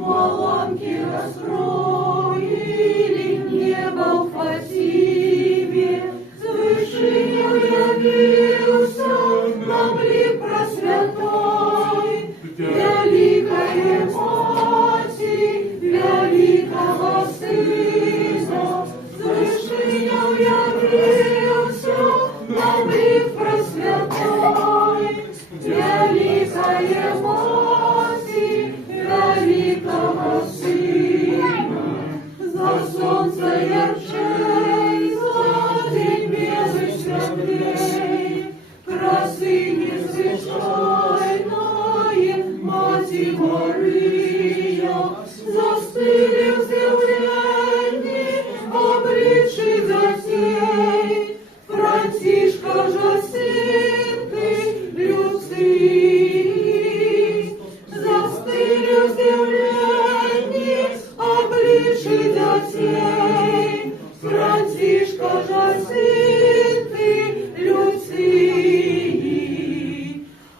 Маланки расстроили небо в Фативе, свыше явился нам лик просвятой, великая Мати, великого Сына, свыше явился нам лик просвятой, великая Мати, великого Сына. За солнце ярчей, за день белый светлей, красы незвычайной Мати Мария, застыли в землении, обличи детей, Франтишка же сын ты, Люций, застыли в землении, обличи детей, Франтишка же сын ты, Люций.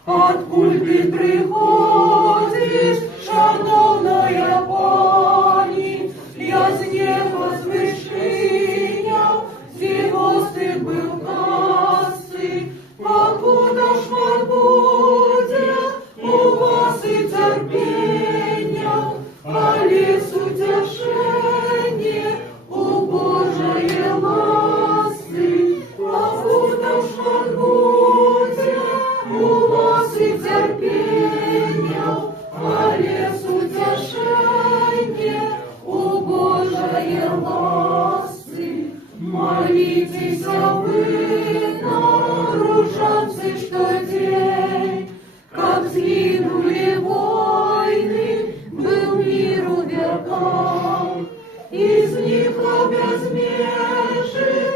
Откуль ты приходишь, шановная пані, я з неба звишиняв, зівости был касси, покуда ж буде у вас і терпіння, а лісу тяжение у Божої ласки, покуда ж буде у вас і терпіння, а лісу тяжение у Божої ласки. Молитесь вы, наружанцы, что день, как сгинули войны, был мир у веках, из них обезмежен